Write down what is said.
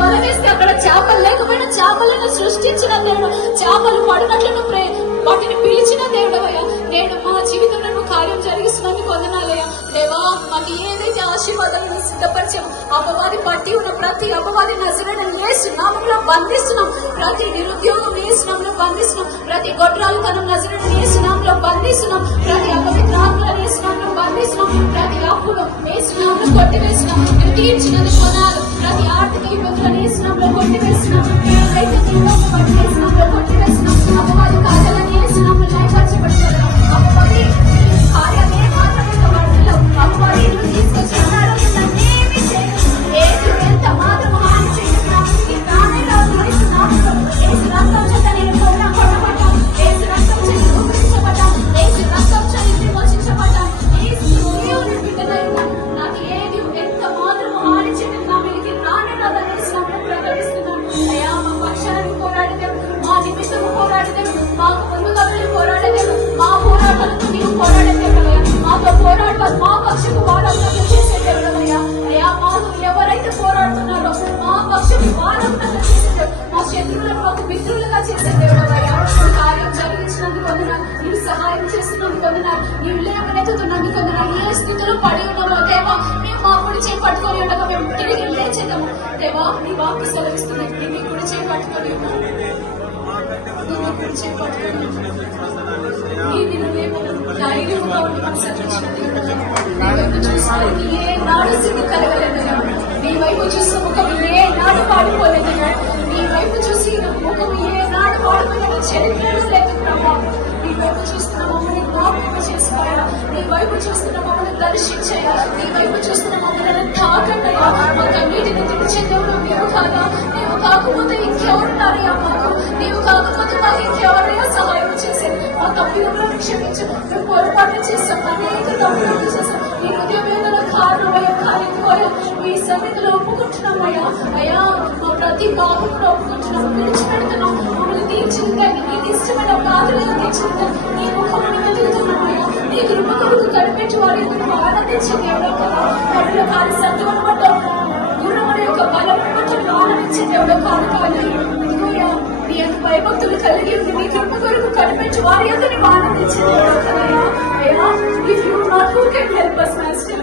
వల వేస్తే అక్కడ చేపలు లేకపోయినా చేపలను సృష్టించిన దేవుడు, చేపలు పడినట్లను వాటిని పిలిచిన దేవుడవయ్యా. నేను మా జీవితంలో నువ్వు కార్యం జరిగిస్తున్నందుకు వందనాలయ్యా. దేవా, మాకు ఏదైతే ఆశీర్వాదాలను సిద్ధపరిచాము, అపవాది పట్టి ఉన్న ప్రతి అపవాది నజరేయుడైన యేసు నామములో బంధిస్తున్నాం. ప్రతి నిరుద్యోగం యేసు నామములో బంధిస్తున్నాం. ప్రతి గొడ్రాలు తనం నజరేయుడైన యేసు నామములో బంధిస్తున్నాం. ప్రతి అపవిత్రాత్మలను యేసు నామములో బంధిస్తున్నాం. ప్రతి అప్పును యేసు నామములో కొట్టివేస్తున్నాం. నువ్వు తీర్చినది కొనాలు. ప్రతి ఆర్థిక ఇబ్బందులను యేసు నామములో కొట్టివేస్తున్నాం. ఏదైతే యేసు నామములో కొట్టివేస్తున్నాం. అపవాది కాదని యేసు నామములో లయపరచబడుతున్నాం. అపవాది కార్యాలే మాత్రమే వాటిలో అపవాది నువ్వు తీసుకొచ్చి అనారోగ్యాన్ని ఏమీ చేయదు. యేసు ఎంత మాత్రం హాని చేస్తున్నా ఈ ప్రాణంలో యేసు నామములో యేసు రక్తం చేత నేను కొట్టబడ్డాం. యేసు రక్తం చేత రూపించబడ్డాం. యేసు రక్తం చేత విమోచించబడ్డాం. యేసు దేవుని బిడ్డనై ఉన్నాను. నాకు ఏది ఎంత మాత్రం హాని చేయదు. నా మీదకి రానిరాదని యేసు నామములో ప్రకటిస్తున్నాను. అయ్యా, మా పక్షాన్ని పోరాడేదేవు, మా నిమిత్తము పోరాడేదేవు, మాకు ముందుగా వెళ్ళి పోరాడేదేవు, మా పోరాటాలకు నీవు పోరాడేదేవుడవయ్యా. మాతో పోరాడతారు, మా పక్షకు వారందరూ చేసేదేవుడవయ్యా. అయ్యా, మాకు ఎవరైతే పోరాడుతున్నారో మా పక్షకు వారందరూ చేసేదేవు, మా శత్రువులను మాకు మిత్రులుగా చేసేదేవుడవయ్యా. కార్యం జరిగించినందుకు వందనాలు. నీవు సహాయం చేస్తున్నందుకు వందనాలు. నీవు లేవనెత్తుతున్నందుకు వందనాలు. ఏ స్థితిలో పడి ఉన్నామో దేవా, మేము మా కుడి చేయి పట్టుకొని ఉండగా మేము తిరిగి లేచేద్దాము. దేవా, నీ వాక్కు సెలవిస్తుంది, నీ కుడి చేయి పట్టుకొని ఉన్నాము. నీ కుడి చేయి పట్టుకొని ధైర్యంగా ఉండి మనకు సర్వించినది. నీ వైపు చూసినది ఏ నాడు సిగ్గు కలగలేదయ్యా. నీ వైపు చూసిన ముఖం ఏ నాడు పాడిపోలేదయ్యా. నీ వైపు చూసి ముఖం ఏ నాడు పాడిపోయిన చరిత్రలో లేదు ప్రభా. నీ వైపు చూస్తున్న మమ్మల్ని జ్ఞాపకం చేసుకోయా. నీ వైపు చూస్తున్న మమ్మల్ని దర్శించయా. నీ వైపు చూస్తున్న మమ్మల్ని తాకండయా. మా కన్నీటిని తుడిచే దేవుడు నీవు కాదా? నీవు కాకపోతే ఇంకెవరున్నారయ్యా మాకు? నీవు కాకపోతే మాకు ఇంకెవరయ్యా సహాయం చేసేది? మా తప్పిదములను క్షమించు. మేము పొరపాటు చేస్తాం, అనేక తప్పులు చేస్తాం. ఈ హృదయ వేదన కారణమయ్యా, కాలిపోయా మీ సన్నిధిలో ఒప్పుకుంటున్నామయ్యా. అయ్యా, మా ప్రతి పాపం కూడా ఒప్పుకుంటున్నాం, విడిచిపెడుతున్నాం. మమ్మల్ని తీర్చిందని నీకు ఇష్టమైన బాధలను తీర్చిందని నీ ముఖమును వెతుకుతున్నామయ్యా. నీ కృప కొరకు కనిపెట్టి వారి ఆనందించింది ఎవరో కదా. వాటిలో కాని సత్యం పడ్డాం, గురువుల యొక్క బలం బట్టి ఆనందించింది ఎవరో కాదు. కానీ ఇదిగోయా, నీ యొక్క భయభక్తులు కలిగి ఉంది, నీ కృప కొరకు కనిపెట్టి వారి యొక్క ఆనందించింది ఎవరో కదా. అయ్యా, if you not who can help us, Master?